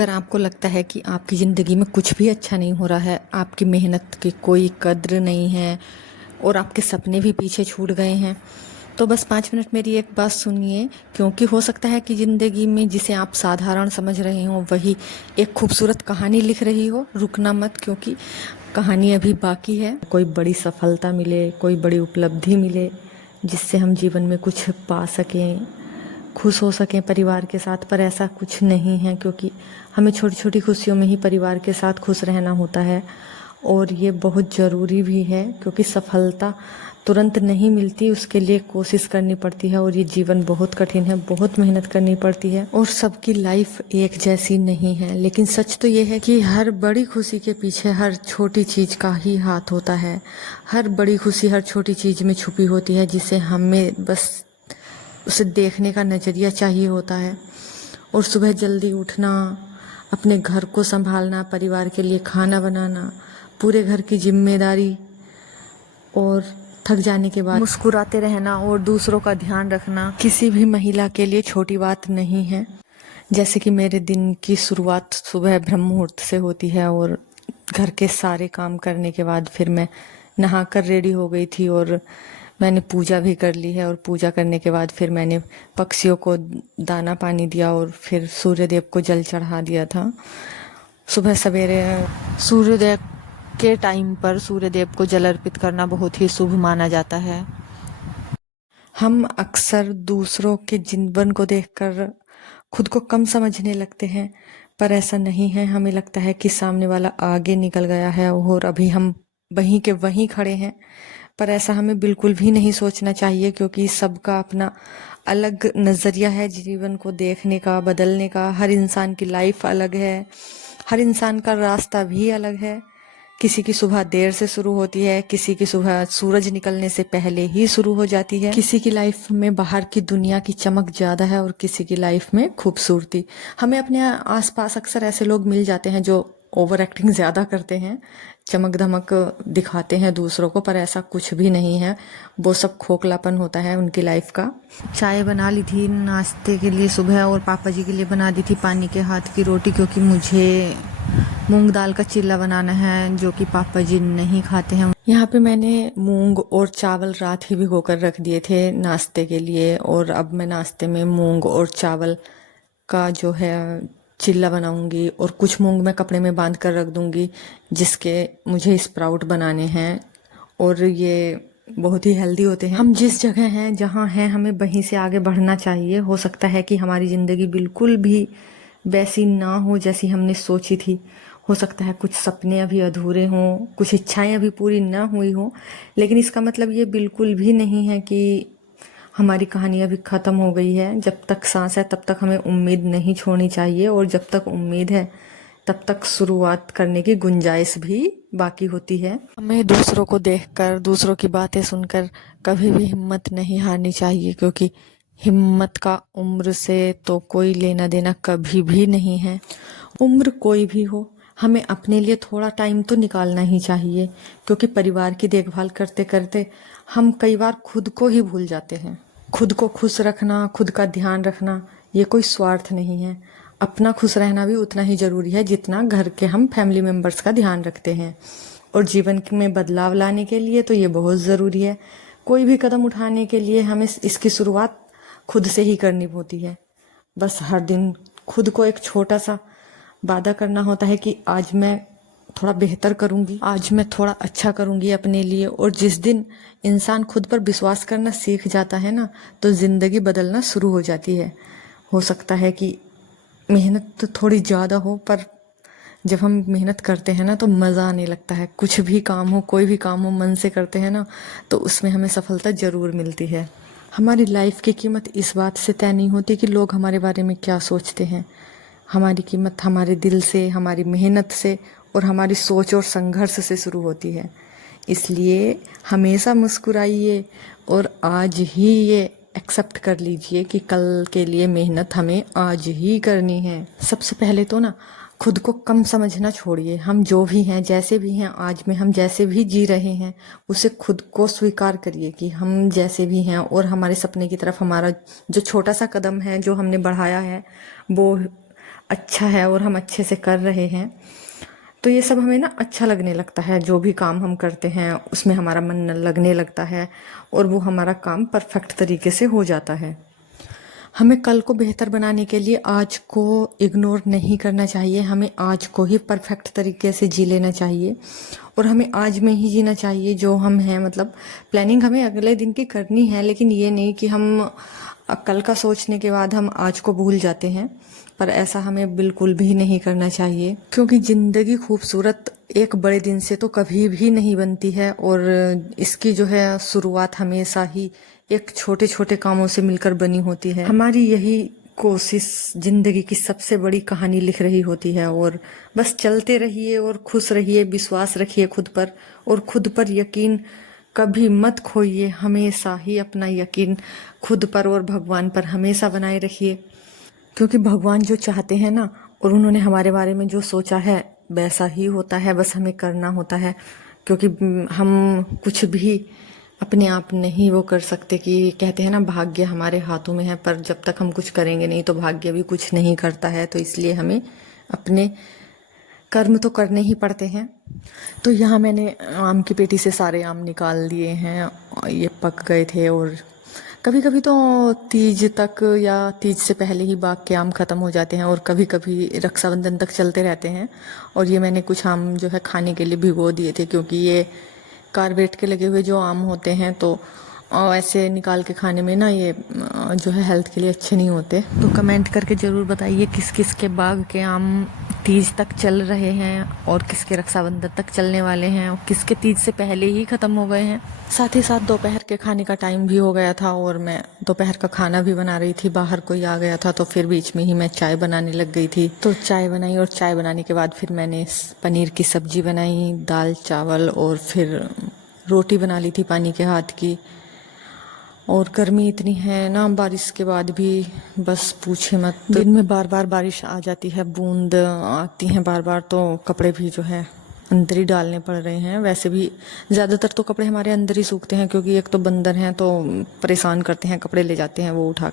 अगर आपको लगता है कि आपकी ज़िंदगी में कुछ भी अच्छा नहीं हो रहा है, आपकी मेहनत की कोई कद्र नहीं है और आपके सपने भी पीछे छूट गए हैं, तो बस 5 मिनट मेरी एक बात सुनिए। क्योंकि हो सकता है कि ज़िंदगी में जिसे आप साधारण समझ रहे हो वही एक खूबसूरत कहानी लिख रही हो। रुकना मत, क्योंकि कहानी अभी बाकी है। कोई बड़ी सफलता मिले, कोई बड़ी उपलब्धि मिले जिससे हम जीवन में कुछ पा सकें, खुश हो सकें परिवार के साथ, पर ऐसा कुछ नहीं है। क्योंकि हमें छोटी छोटी खुशियों में ही परिवार के साथ खुश रहना होता है और ये बहुत ज़रूरी भी है। क्योंकि सफलता तुरंत नहीं मिलती, उसके लिए कोशिश करनी पड़ती है और ये जीवन बहुत कठिन है, बहुत मेहनत करनी पड़ती है और सबकी लाइफ एक जैसी नहीं है। लेकिन सच तो ये है कि हर बड़ी खुशी के पीछे हर छोटी चीज़ का ही हाथ होता है। हर बड़ी खुशी हर छोटी चीज़ में छुपी होती है, जिसे हमें बस उसे देखने का नज़रिया चाहिए होता है। और सुबह जल्दी उठना, अपने घर को संभालना, परिवार के लिए खाना बनाना, पूरे घर की जिम्मेदारी और थक जाने के बाद मुस्कुराते रहना और दूसरों का ध्यान रखना किसी भी महिला के लिए छोटी बात नहीं है। जैसे कि मेरे दिन की शुरुआत सुबह ब्रह्म मुहूर्त से होती है और घर के सारे काम करने के बाद फिर मैं नहाकर रेडी हो गई थी और मैंने पूजा भी कर ली है। और पूजा करने के बाद फिर मैंने पक्षियों को दाना पानी दिया और फिर सूर्यदेव को जल चढ़ा दिया था। सुबह सवेरे सूर्योदय के टाइम पर सूर्यदेव को जल अर्पित करना बहुत ही शुभ माना जाता है। हम अक्सर दूसरों के जीवन को देखकर खुद को कम समझने लगते हैं, पर ऐसा नहीं है। हमें लगता है कि सामने वाला आगे निकल गया है और अभी हम वहीं के वहीं खड़े हैं, पर ऐसा हमें बिल्कुल भी नहीं सोचना चाहिए। क्योंकि सबका अपना अलग नज़रिया है जीवन को देखने का, बदलने का। हर इंसान की लाइफ अलग है, हर इंसान का रास्ता भी अलग है। किसी की सुबह देर से शुरू होती है, किसी की सुबह सूरज निकलने से पहले ही शुरू हो जाती है। किसी की लाइफ में बाहर की दुनिया की चमक ज्यादा है और किसी की लाइफ में खूबसूरती। हमें अपने आसपास अक्सर ऐसे लोग मिल जाते हैं जो ओवर एक्टिंग ज्यादा करते हैं, चमक धमक दिखाते हैं दूसरों को, पर ऐसा कुछ भी नहीं है। वो सब खोखलापन होता है उनकी लाइफ का। चाय बना ली थी नाश्ते के लिए सुबह और पापा जी के लिए बना दी थी पानी के हाथ की रोटी, क्योंकि मुझे मूंग दाल का चिल्ला बनाना है जो कि पापा जी नहीं खाते हैं। यहाँ पे मैंने मूंग और चावल रात ही भिगोकर रख दिए थे नाश्ते के लिए, और अब मैं नाश्ते में मूंग और चावल का जो है चिल्ला बनाऊंगी और कुछ मूंग मैं कपड़े में बांध कर रख दूंगी, जिसके मुझे स्प्राउट बनाने हैं और ये बहुत ही हेल्दी होते हैं। हम जिस जगह हैं, जहाँ हैं, हमें वहीं से आगे बढ़ना चाहिए। हो सकता है कि हमारी ज़िंदगी बिल्कुल भी वैसी ना हो जैसी हमने सोची थी। हो सकता है कुछ सपने अभी अधूरे हों, कुछ इच्छाएं अभी पूरी ना हुई हों, लेकिन इसका मतलब ये बिल्कुल भी नहीं है कि हमारी कहानी अभी ख़त्म हो गई है। जब तक सांस है तब तक हमें उम्मीद नहीं छोड़नी चाहिए, और जब तक उम्मीद है तब तक शुरुआत करने की गुंजाइश भी बाकी होती है। हमें दूसरों को देखकर, दूसरों की बातें सुनकर कभी भी हिम्मत नहीं हारनी चाहिए, क्योंकि हिम्मत का उम्र से तो कोई लेना देना कभी भी नहीं है। उम्र कोई भी हो, हमें अपने लिए थोड़ा टाइम तो निकालना ही चाहिए। क्योंकि परिवार की देखभाल करते करते हम कई बार खुद को ही भूल जाते हैं। खुद को खुश रखना, खुद का ध्यान रखना, ये कोई स्वार्थ नहीं है। अपना खुश रहना भी उतना ही जरूरी है जितना घर के हम फैमिली मेंबर्स का ध्यान रखते हैं। और जीवन में बदलाव लाने के लिए तो ये बहुत ज़रूरी है। कोई भी कदम उठाने के लिए हमें इसकी शुरुआत खुद से ही करनी होती है। बस हर दिन खुद को एक छोटा सा वादा करना होता है कि आज मैं थोड़ा बेहतर करूंगी, आज मैं थोड़ा अच्छा करूंगी अपने लिए। और जिस दिन इंसान खुद पर विश्वास करना सीख जाता है ना, तो जिंदगी बदलना शुरू हो जाती है। हो सकता है कि मेहनत तो थोड़ी ज़्यादा हो, पर जब हम मेहनत करते हैं ना तो मज़ा आने लगता है। कुछ भी काम हो, कोई भी काम हो, मन से करते हैं ना तो उसमें हमें सफलता ज़रूर मिलती है। हमारी लाइफ की कीमत इस बात से तय नहीं होती कि लोग हमारे बारे में क्या सोचते हैं। हमारी कीमत हमारे दिल से, हमारी मेहनत से और हमारी सोच और संघर्ष से शुरू होती है। इसलिए हमेशा मुस्कुराइए और आज ही ये एक्सेप्ट कर लीजिए कि कल के लिए मेहनत हमें आज ही करनी है। सबसे पहले तो ना खुद को कम समझना छोड़िए। हम जो भी हैं, जैसे भी हैं, आज में हम जैसे भी जी रहे हैं, उसे खुद को स्वीकार करिए कि हम जैसे भी हैं। और हमारे सपने की तरफ हमारा जो छोटा सा कदम है जो हमने बढ़ाया है, वो अच्छा है और हम अच्छे से कर रहे हैं, तो ये सब हमें ना अच्छा लगने लगता है। जो भी काम हम करते हैं उसमें हमारा मन लगने लगता है और वो हमारा काम परफेक्ट तरीके से हो जाता है। हमें कल को बेहतर बनाने के लिए आज को इग्नोर नहीं करना चाहिए, हमें आज को ही परफेक्ट तरीके से जी लेना चाहिए और हमें आज में ही जीना चाहिए जो हम हैं। मतलब प्लानिंग हमें अगले दिन की करनी है, लेकिन ये नहीं कि हम कल का सोचने के बाद हम आज को भूल जाते हैं। पर ऐसा हमें बिल्कुल भी नहीं करना चाहिए, क्योंकि ज़िंदगी खूबसूरत एक बड़े दिन से तो कभी भी नहीं बनती है और इसकी जो है शुरुआत हमेशा ही एक छोटे छोटे कामों से मिलकर बनी होती है। हमारी यही कोशिश जिंदगी की सबसे बड़ी कहानी लिख रही होती है और बस चलते रहिए और खुश रहिए, विश्वास रखिए खुद पर और खुद पर यकीन कभी मत खोइए। हमेशा ही अपना यकीन खुद पर और भगवान पर हमेशा बनाए रखिए, क्योंकि भगवान जो चाहते हैं ना और उन्होंने हमारे बारे में जो सोचा है वैसा ही होता है, बस हमें करना होता है। क्योंकि हम कुछ भी अपने आप नहीं वो कर सकते, कि कहते हैं ना भाग्य हमारे हाथों में है, पर जब तक हम कुछ करेंगे नहीं तो भाग्य भी कुछ नहीं करता है। तो इसलिए हमें अपने कर्म तो करने ही पड़ते हैं। तो यहाँ मैंने आम की पेटी से सारे आम निकाल दिए हैं, ये पक गए थे। और कभी कभी तो तीज तक या तीज से पहले ही बाग के आम ख़त्म हो जाते हैं और कभी कभी रक्षाबंधन तक चलते रहते हैं। और ये मैंने कुछ आम जो है खाने के लिए भिगो दिए थे, क्योंकि ये कार्बेट के लगे हुए जो आम होते हैं तो ऐसे निकाल के खाने में ना ये जो है हेल्थ के लिए अच्छे नहीं होते। तो कमेंट करके ज़रूर बताइए किस किस के बाग के आम तीज तक चल रहे हैं और किसके रक्षाबंधन तक चलने वाले हैं और किसके तीज से पहले ही ख़त्म हो गए हैं। साथ ही साथ दोपहर के खाने का टाइम भी हो गया था और मैं दोपहर का खाना भी बना रही थी। बाहर कोई आ गया था तो फिर बीच में ही मैं चाय बनाने लग गई थी। तो चाय बनाई और चाय बनाने के बाद फिर मैंने पनीर की सब्जी बनाई, दाल चावल और फिर रोटी बना ली थी पानी के हाथ की। और गर्मी इतनी है ना बारिश के बाद भी, बस पूछे मत। दिन में बार बार बारिश आ जाती है, बूंद आती हैं बार बार, तो कपड़े भी जो है अंदर ही डालने पड़ रहे हैं। वैसे भी ज़्यादातर तो कपड़े हमारे अंदर ही सूखते हैं, क्योंकि एक तो बंदर हैं तो परेशान करते हैं, कपड़े ले जाते हैं वो उठा